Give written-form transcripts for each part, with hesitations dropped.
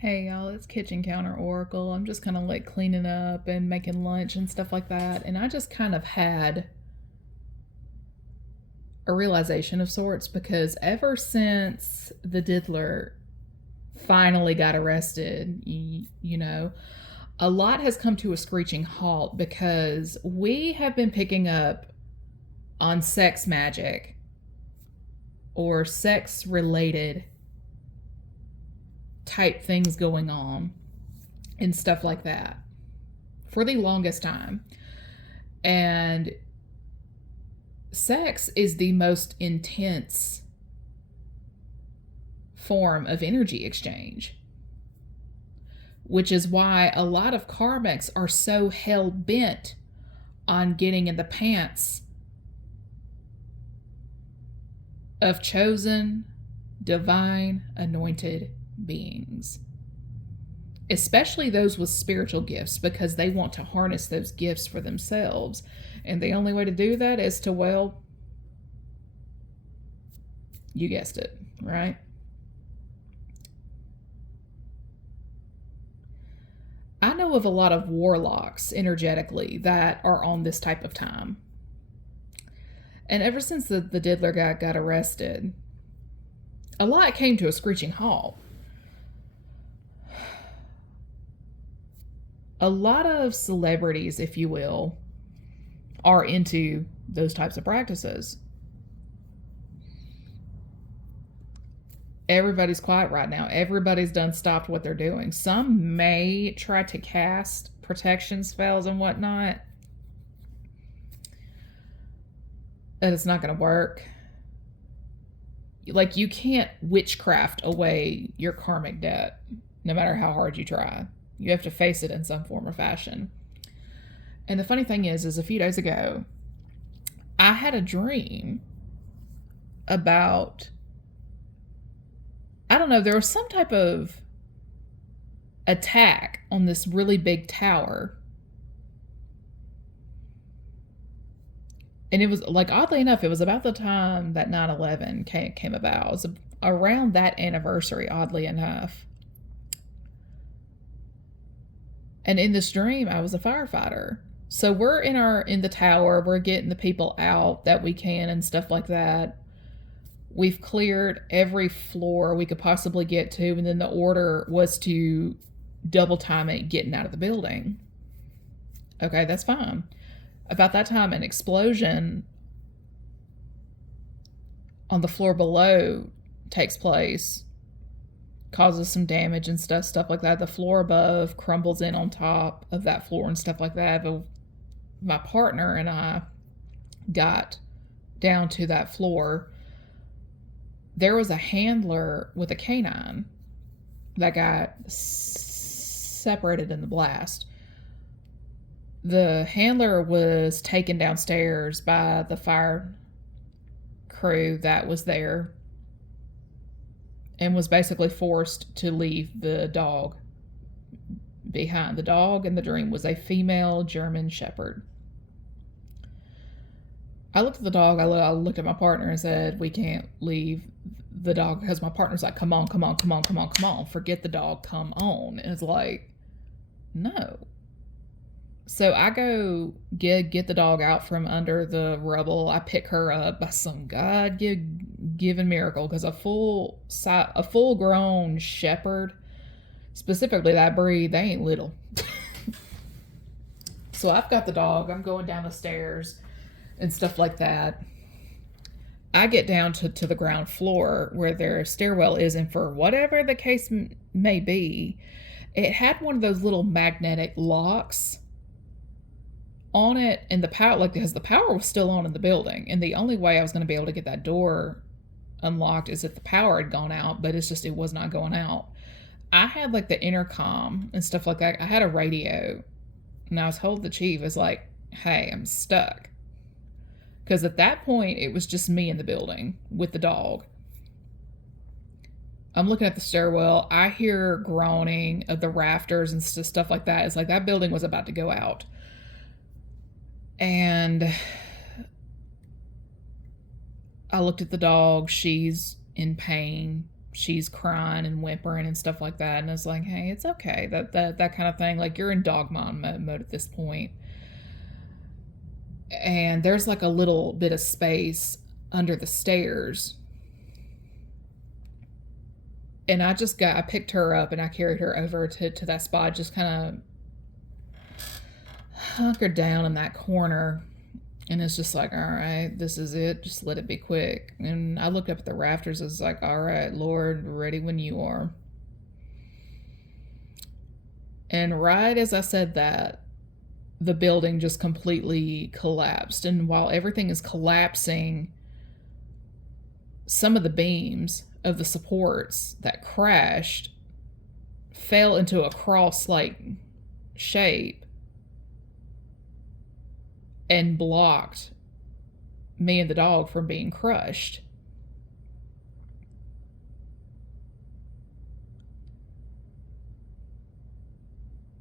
Hey y'all, it's Kitchen Counter Oracle. I'm just kind of like cleaning up and making lunch and stuff like that. And I just kind of had a realization of sorts because ever since the diddler finally got arrested, a lot has come to a screeching halt because we have been picking up on sex magic or sex related type things going on and stuff like that for the longest time. And sex is the most intense form of energy exchange, which is why a lot of karmics are so hell bent on getting in the pants of chosen, divine, anointed beings, especially those with spiritual gifts, because they want to harness those gifts for themselves. And the only way to do that is to, well, you guessed it, right? I know of a lot of warlocks energetically that are on this type of time. And ever since the diddler guy got arrested, a lot came to a screeching halt. A lot of celebrities, if you will, are into those types of practices. Everybody's quiet right now. Everybody's done stopped what they're doing. Some may try to cast protection spells and whatnot, and it's not going to work. Like, you can't witchcraft away your karmic debt, no matter how hard you try. You have to face it in some form or fashion. And the funny thing is a few days ago, I had a dream about, I don't know, there was some type of attack on this really big tower. And it was, like, oddly enough, it was about the time that 9/11 came about. It was around that anniversary, oddly enough. And in this dream, I was a firefighter. So we're in the tower, we're getting the people out that we can and stuff like that. We've cleared every floor we could possibly get to, and then the order was to double time it getting out of the building. Okay, that's fine. About that time, an explosion on the floor below takes place, causes some damage and stuff like that. The floor above crumbles in on top of that floor and stuff like that. But my partner and I got down to that floor. There was a handler with a canine that got separated in the blast. The handler was taken downstairs by the fire crew that was there and was basically forced to leave the dog behind. The dog in the dream was a female German Shepherd. I looked at the dog, I looked at my partner and said, we can't leave the dog, because my partner's like, come on, forget the dog, come on. And it's like, no. So I go get the dog out from under the rubble. I pick her up by some God-given miracle, because a full-grown shepherd, specifically that breed, they ain't little. So I've got the dog. I'm going down the stairs and stuff like that. I get down to the ground floor where their stairwell is, and for whatever the case may be, it had one of those little magnetic locks on it, and the power, like, because the power was still on in the building, and the only way I was going to be able to get that door unlocked is if the power had gone out, but it was not going out. I had, like, the intercom and stuff like that. I had a radio, and I was holding the chief as like, hey, I'm stuck. Because at that point, it was just me in the building with the dog. I'm looking at the stairwell. I hear groaning of the rafters and stuff like that. It's like that building was about to go out. And I looked at the dog. She's in pain. she's crying and whimpering and stuff like that. And it's like, hey, it's okay. That kind of thing. Like, you're in dog mode at this point. And there's like a little bit of space under the stairs. And I picked her up and I carried her over to that spot, just kind of hunkered down in that corner. And it's just like, all right, this is it. Just let it be quick. And I looked up at the rafters. It's like, all right, Lord, ready when you are. And right as I said that, the building just completely collapsed. And while everything is collapsing, some of the beams of the supports that crashed fell into a cross-like shape and blocked me and the dog from being crushed.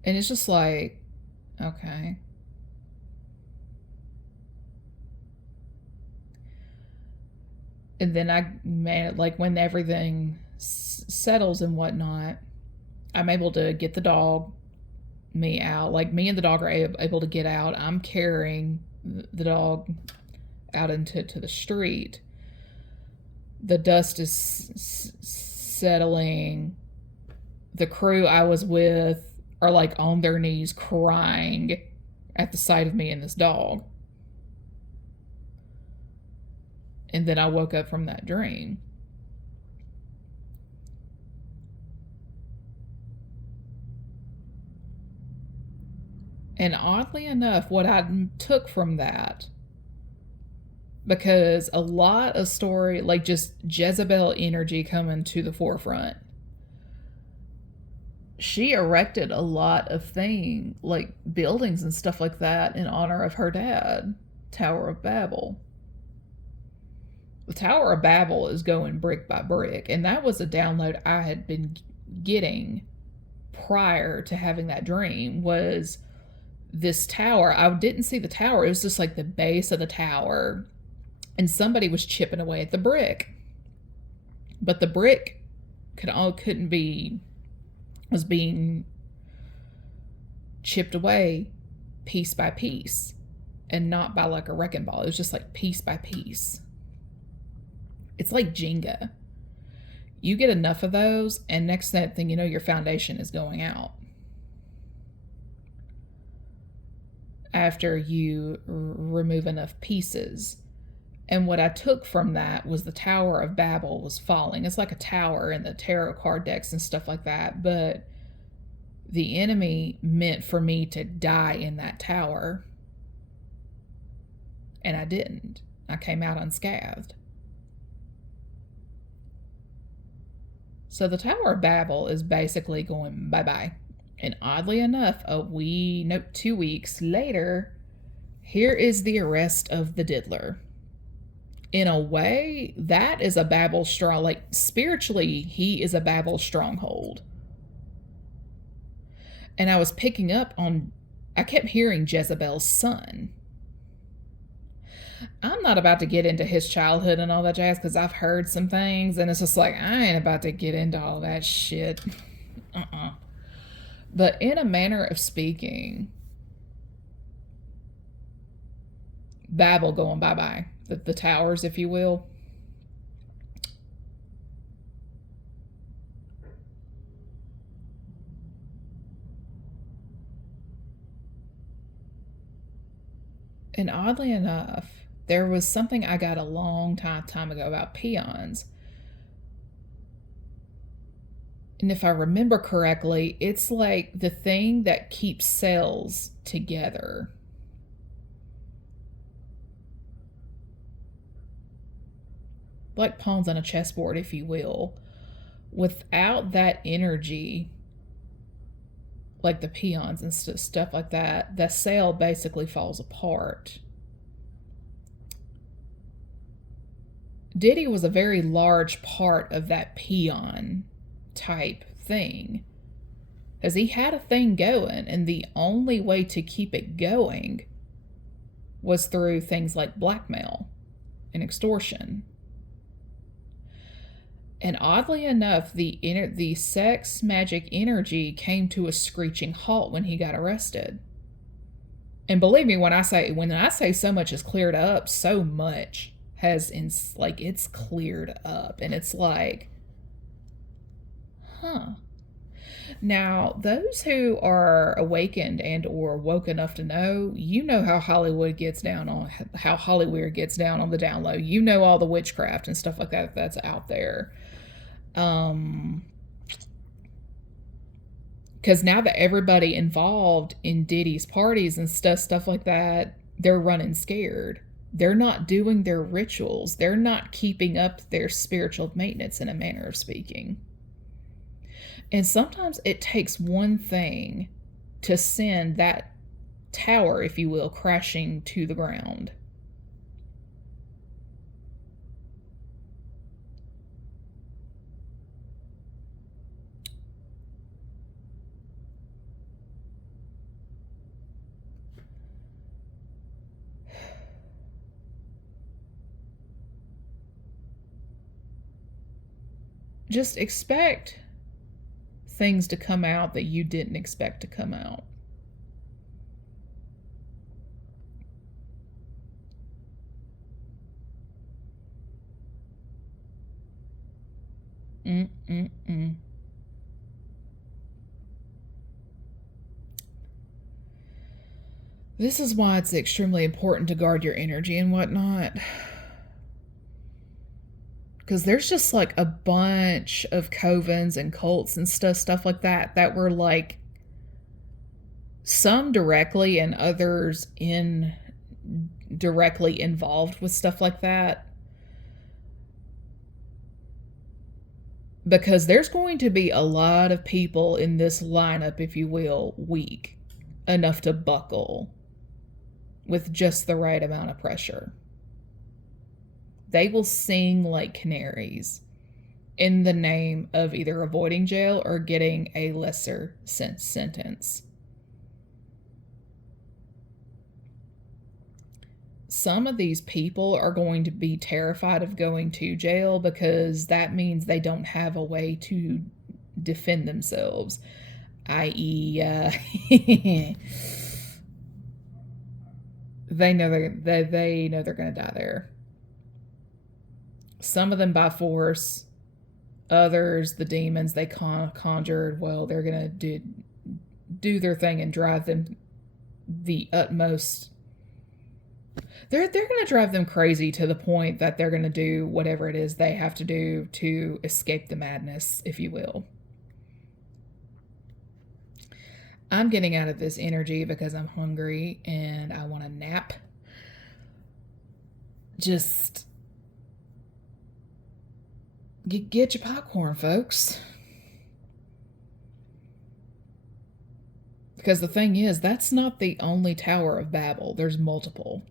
And it's just like, okay. And then like when everything settles and whatnot, I'm able to get the dog, me out. Like, me and the dog are able to get out. I'm carrying the dog out into the street. The dust is settling. The crew I was with are like on their knees crying at the sight of me and this dog. And then I woke up from that dream. And oddly enough, what I took from that, because a lot of story, like just Jezebel energy coming to the forefront, she erected a lot of things, like buildings and stuff like that, in honor of her dad, Tower of Babel. The Tower of Babel is going brick by brick, and that was a download I had been getting prior to having that dream. Was this tower, I didn't see the tower, it was just like the base of the tower, and somebody was chipping away at the brick, but the brick was being chipped away piece by piece, and not by like a wrecking ball. It was just like piece by piece. It's like Jenga. You get enough of those, and next thing you know, your foundation is going out. After you remove enough pieces. And what I took from that was the Tower of Babel was falling. It's like a tower in the tarot card decks and stuff like that, but the enemy meant for me to die in that tower. And I didn't. I came out unscathed. So the Tower of Babel is basically going bye-bye. And oddly enough, 2 weeks later, here is the arrest of the diddler. In a way, that is a Babel strong, like spiritually, he is a Babel stronghold. And I was picking up on, I kept hearing Jezebel's son. I'm not about to get into his childhood and all that jazz, because I've heard some things, and it's just like, I ain't about to get into all that shit. But in a manner of speaking, Babel going bye-bye. The towers, if you will. And oddly enough, there was something I got a long time ago about peons. And if I remember correctly, it's like the thing that keeps cells together. Like pawns on a chessboard, if you will. Without that energy, like the peons and stuff like that, the cell basically falls apart. Diddy was a very large part of that peon type thing, because he had a thing going, and the only way to keep it going was through things like blackmail and extortion. And oddly enough, the sex magic energy came to a screeching halt when he got arrested. And believe me, when I say so much is cleared up, so much it's cleared up, and it's like, huh. Now, those who are awakened and or woke enough to know, you know how Hollywood gets down on the down low. You know all the witchcraft and stuff like that that's out there. Because now that everybody involved in Diddy's parties and stuff like that, they're running scared. They're not doing their rituals. They're not keeping up their spiritual maintenance, in a manner of speaking. And sometimes it takes one thing to send that tower, if you will, crashing to the ground. Just expect things to come out that you didn't expect to come out. Mm-mm-mm. This is why it's extremely important to guard your energy and whatnot. Because there's just like a bunch of covens and cults and stuff like that were like, some directly and others directly involved with stuff like that. Because there's going to be a lot of people in this lineup, if you will, weak enough to buckle with just the right amount of pressure. They will sing like canaries in the name of either avoiding jail or getting a lesser sentence. Some of these people are going to be terrified of going to jail because that means they don't have a way to defend themselves, i.e., they know they're going to die there. Some of them by force, others, the demons they conjured, well, they're going to do their thing and drive them the utmost. They're going to drive them crazy to the point that they're going to do whatever it is they have to do to escape the madness, if you will. I'm getting out of this energy because I'm hungry and I want a nap. Just get your popcorn, folks. Because the thing is, that's not the only Tower of Babel. There's multiple.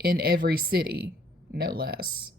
In every city, no less.